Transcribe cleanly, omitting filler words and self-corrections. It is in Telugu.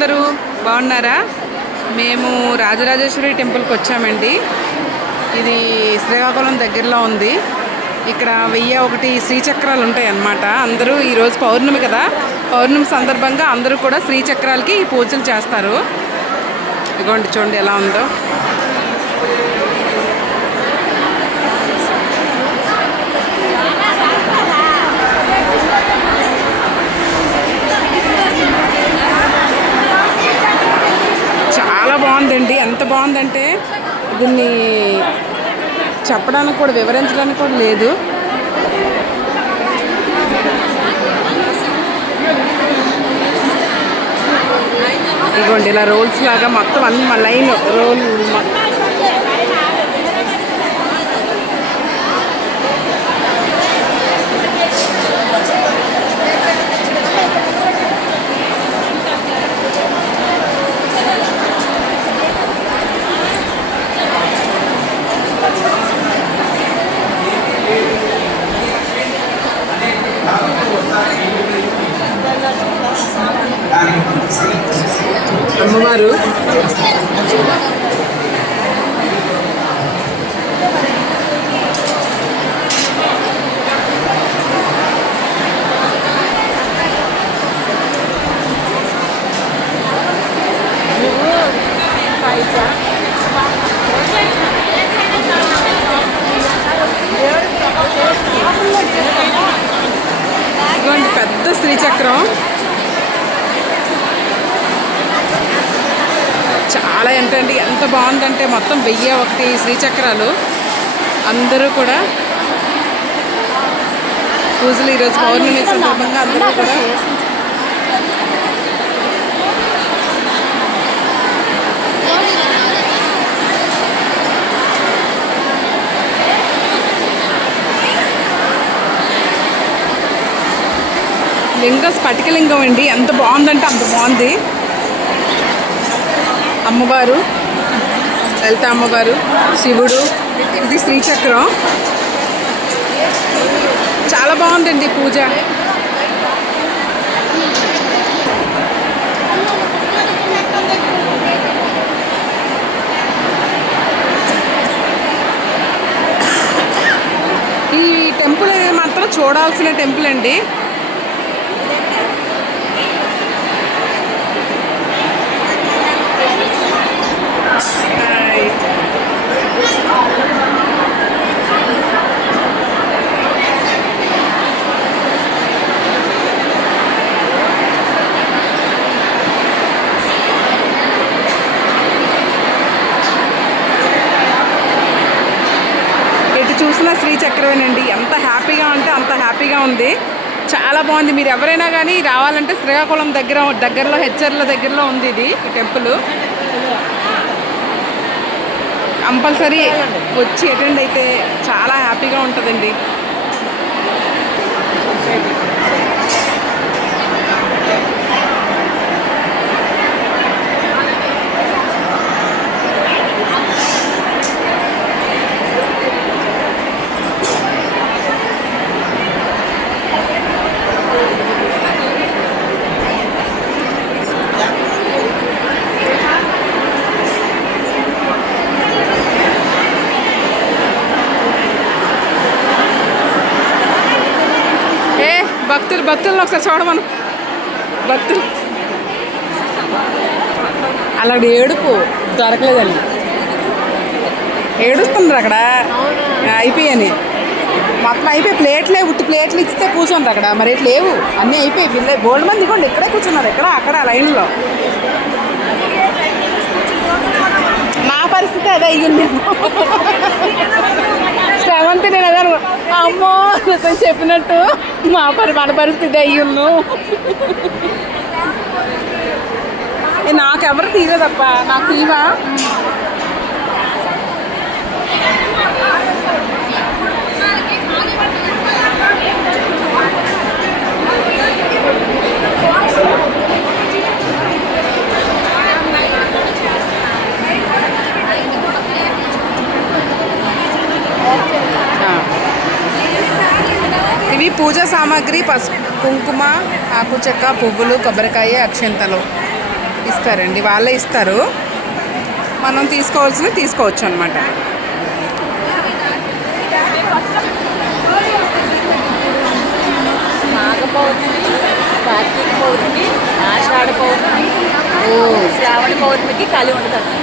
అందరూ బాగున్నారా? మేము రాజరాజేశ్వరి టెంపుల్కి వచ్చామండి. ఇది శ్రీకాకుళం దగ్గరలో ఉంది. ఇక్కడ 1001 శ్రీచక్రాలు ఉంటాయి అన్నమాట. అందరూ ఈరోజు పౌర్ణమి కదా, పౌర్ణమి సందర్భంగా అందరూ కూడా శ్రీచక్రాలకి పూజలు చేస్తారు. ఇదిగోండి చూడండి ఎలా ఉందో. చాలా బాగుందండి. ఎంత బాగుందంటే దీన్ని చెప్పడానికి కూడా, వివరించడానికి కూడా లేదు. ఇదిగోండి ఇలా రోల్స్ లాగా మొత్తం అన్ని మా లైన్ రోల్ అమ్మవారు ఇదిగోండి పెద్ద శ్రీచక్రం. చాలా ఏంటండి ఎంత బాగుందంటే మొత్తం 1001 శ్రీచక్రాలు. అందరూ కూడా పూజలు ఈరోజు పౌర్ణమి సందర్భంగా అందరూ కూడా లింగం స్ఫటికలింగం అండి. ఎంత బాగుందంటే అంత బాగుంది. అమ్మవారు, లలిత అమ్మవారు, శివుడు, ఇది శ్రీచక్రం. చాలా బాగుందండి పూజ. ఈ టెంపుల్ మాత్రం చూడాల్సిన టెంపుల్ అండి. చూసిన శ్రీచక్రమేనండి. ఎంత హ్యాపీగా అంటే అంత హ్యాపీగా ఉంది. చాలా బాగుంది. మీరు ఎవరైనా కానీ రావాలంటే శ్రీకాకుళం దగ్గరలో హెచ్చర్ల దగ్గరలో ఉంది ఇది టెంపుల్. కంపల్సరీ వచ్చి అటెండ్ అయితే చాలా హ్యాపీగా ఉంటుందండి. భక్తులను ఒకసారి చూడమను. భక్తులు అలాంటి ఏడుపు దొరకలేదండి. ఏడుస్తుండ్రు అక్కడ. అయిపోయాని మొత్తం అయిపోయి ప్లేట్లే, ఉత్తి ప్లేట్లు ఇచ్చితే కూర్చుండ్రు అక్కడ. మరి ఎట్లా లేవు, అన్నీ అయిపోయి. పిల్ల గోల్డ్ మంది ఇవ్వండి, ఇక్కడే కూర్చున్నారు, ఇక్కడ అక్కడ లైన్లో. మా పరిస్థితి అదే అయ్యింది. శ్రవంతి నేను అదే అమ్మో చెప్పినట్టు మన పరిస్థితి అయ్యును. నాకెవరు తీయలేదప్ప, నాకు తీవా. ఇవి పూజా సామాగ్రి, పసుపు కుంకుమ, ఆకు చెక్క, పువ్వులు, కొబ్బరికాయ, అక్షంతలు. ఇస్తారండి, వాళ్ళే ఇస్తారు. మనం తీసుకోవాల్సినవి తీసుకోవచ్చు అనమాట. మాఘ పౌర్ణమి, కార్తీక పౌర్ణమి, ఆషాఢ పౌర్ణమి, శ్రావణ పౌర్ణమికి ఖాళీ ఉంటుంది.